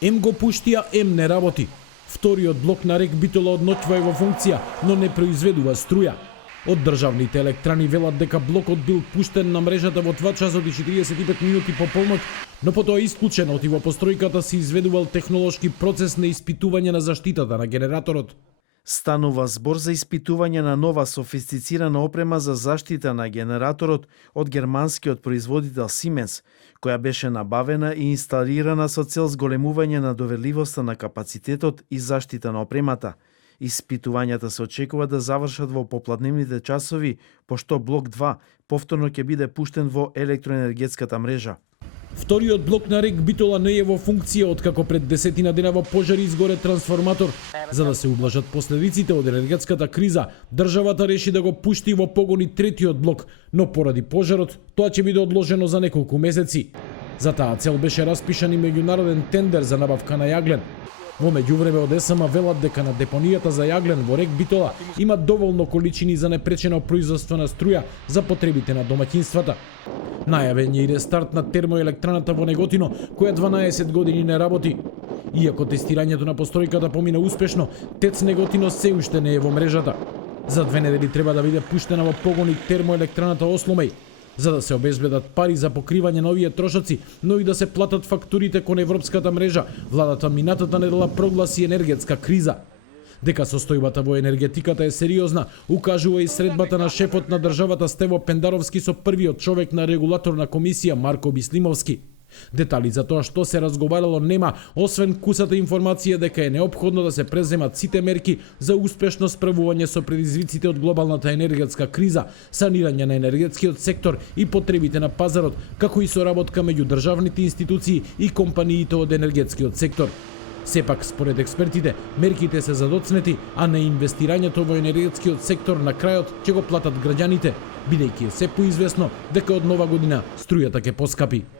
Ем го пуштија, ем не работи. Вториот блок на РЕК Битола од ноќва е во функција, но не произведува струја. Од државните електрани велат дека блокот бил пуштен на мрежата во 2 часот и 45 минути по полноќ, но потоа исклучен оти во постројката се изведувал технолошки процес на испитување на заштитата на генераторот. Станува збор за испитување на нова софистицирана опрема за заштита на генераторот од германскиот производител Siemens, која беше набавена и инсталирана со цел зголемување на доверливоста на капацитетот и заштита на опремата. Испитувањата се очекува да завршат во попладневните часови, пошто блок 2 повторно ќе биде пуштен во електроенергетската мрежа. Вториот блок на РЕК Битола не е во функција откако пред 10 дена во пожари изгоре трансформатор. За да се ублажат последиците од енергетската криза, државата реши да го пушти во погон и третиот блок, но поради пожарот тоа ќе биде одложено за неколку месеци. За таа цел беше распишан и меѓународен тендер за набавка на јаглен. Во меѓувреме од ЕСМ велат дека на депонијата за јаглен во РЕК Битола има доволно количини за непречено производство на струја за потребите на домаќинствата. Најавен е и рестарт на термоелектраната во Неготино, која 12 години не работи. Иако тестирањето на постројката помина успешно, ТЕЦ Неготино се уште не е во мрежата. За 2 недели треба да биде пуштена во погон и термоелектраната Осломеј, за да се обезбедат пари за покривање на овие трошоци, но и да се платат фактурите кон европската мрежа. Владата минатата недела прогласи енергетска криза. Дека состојбата во енергетиката е сериозна, укажува и средбата на шефот на државата Стево Пендаровски со првиот човек на регулаторна комисија Марко Бислимовски. Детали за тоа што се разговарало нема, освен кусата информација дека е неопходно да се преземат сите мерки за успешно справување со предизвиците од глобалната енергетска криза, санирање на енергетскиот сектор и потребите на пазарот, како и соработка меѓу државните институции и компаниите од енергетскиот сектор. Сепак, според експертите, мерките се задоцнети, а на инвестирањето во енергетскиот сектор на крајот ќе го платат граѓаните, бидејќи е се поизвестно дека од нова година струјата ќе поскапи.